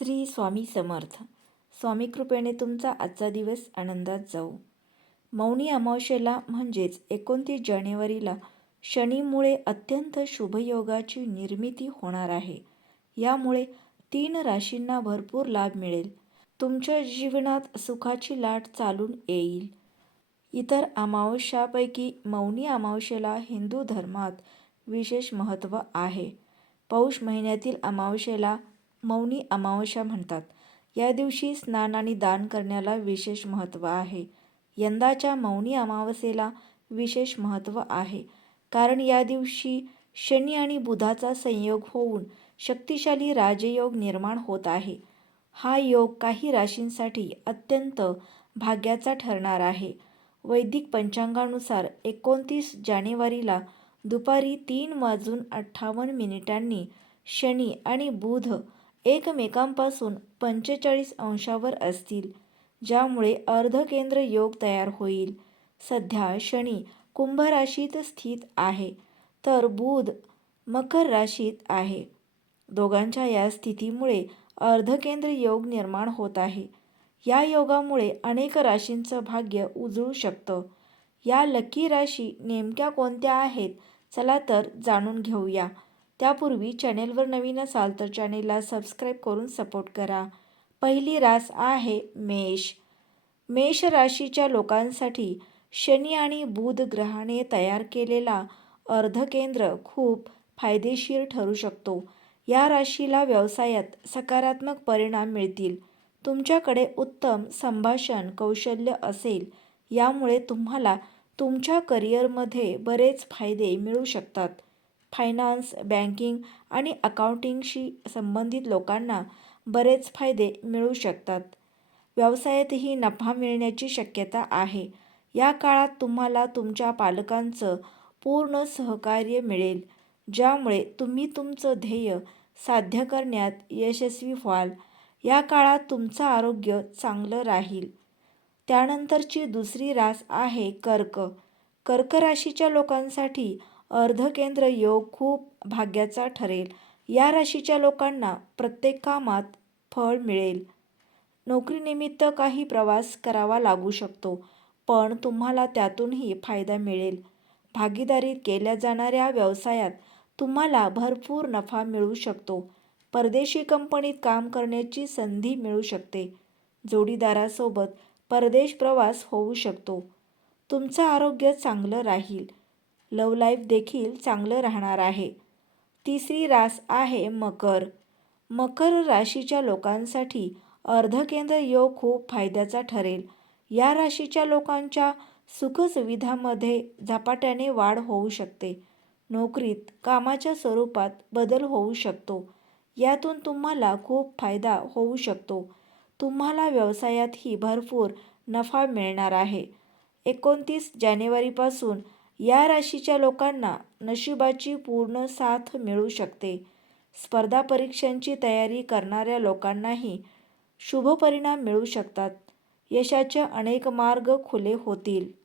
श्री स्वामी समर्थ. स्वामी कृपेने तुमचा आजचा दिवस आनंदात जाऊ मौनी अमावस्येला म्हणजेच एकोणतीस जानेवारीला शनीमुळे अत्यंत शुभयोगाची निर्मिती होणार आहे. यामुळे तीन राशींना भरपूर लाभ मिळेल. तुमच्या जीवनात सुखाची लाट चालून येईल. इतर अमावस्यापैकी मौनी अमावस्येला हिंदू धर्मात विशेष महत्त्व आहे. पौष महिन्यातील अमावस्येला मौनी अमावस्या म्हणतात. या दिवशी स्नान आणि दान करण्याला विशेष महत्त्व आहे. यंदाच्या मौनी अमावस्येला विशेष महत्त्व आहे. कारण या दिवशी शनी आणि बुधाचा संयोग होऊन शक्तिशाली राजयोग निर्माण होत आहे. हा योग काही राशींसाठी अत्यंत भाग्याचा ठरणार आहे. वैदिक पंचांगानुसार एकोणतीस जानेवारीला दुपारी तीन वाजून अठ्ठावन्न मिनिटांनी शनी आणि बुध एकमेकांपासून पंचेचाळीस अंशावर असतील ज्यामुळे अर्धकेंद्र योग तयार होईल. सध्या शनी कुंभ राशीत स्थित आहे तर बुध मकर राशीत आहे. दोघांच्या या स्थितीमुळे अर्धकेंद्र योग निर्माण होत आहे. या योगामुळे अनेक राशींचं भाग्य उजळू शकतं. या लकी राशी नेमक्या कोणत्या आहेत चला तर जाणून घेऊया. त्यापूर्वी चॅनेलवर नवीन असाल तर चॅनेलला सबस्क्राईब करून सपोर्ट करा. पहिली रास आहे मेष. मेष राशीच्या लोकांसाठी शनी आणि बुध ग्रहाने तयार केलेला अर्धकेंद्र खूप फायदेशीर ठरू शकतो. या राशीला व्यवसायात सकारात्मक परिणाम मिळतील. तुमच्याकडे उत्तम संभाषण कौशल्य असेल. यामुळे तुम्हाला तुमच्या करिअरमध्ये बरेच फायदे मिळू शकतात. फायनान्स बँकिंग आणि अकाउंटिंगशी संबंधित लोकांना बरेच फायदे मिळू शकतात. व्यवसायातही नफा मिळण्याची शक्यता आहे. या काळात तुम्हाला तुमच्या पालकांचं पूर्ण सहकार्य मिळेल ज्यामुळे तुम्ही तुमचं ध्येय साध्य करण्यात यशस्वी व्हाल. या काळात तुमचं आरोग्य चांगलं राहील. त्यानंतरची दुसरी रास आहे कर्क. कर्क राशीच्या लोकांसाठी अर्धकेंद्र योग खूप भाग्याचा ठरेल. या राशीच्या लोकांना प्रत्येक कामात फळ मिळेल. नोकरीनिमित्त काही प्रवास करावा लागू शकतो पण तुम्हाला त्यातूनही फायदा मिळेल. भागीदारीत केल्या जाणाऱ्या व्यवसायात तुम्हाला भरपूर नफा मिळू शकतो. परदेशी कंपनीत काम करण्याची संधी मिळू शकते. जोडीदारासोबत परदेश प्रवास होऊ शकतो. तुमचं आरोग्य चांगलं राहील. लव लाईफ देखील चांगलं राहणार आहे. तिसरी रास आहे मकर. मकर राशीच्या लोकांसाठी अर्धकेंद्र योग खूप फायद्याचा ठरेल. या राशीच्या लोकांच्या सुखसुविधामध्ये झपाट्याने वाढ होऊ शकते. नोकरीत कामाच्या स्वरूपात बदल होऊ शकतो. यातून तुम्हाला खूप फायदा होऊ शकतो. तुम्हाला व्यवसायातही भरपूर नफा मिळणार आहे. एकोणतीस जानेवारीपासून या राशीच्या लोकांना नशिबाची पूर्ण साथ मिळू शकते. स्पर्धा परीक्षांची तयारी करणाऱ्या लोकांनाही शुभ परिणाम मिळू शकतात. यशाचे अनेक मार्ग खुले होतील.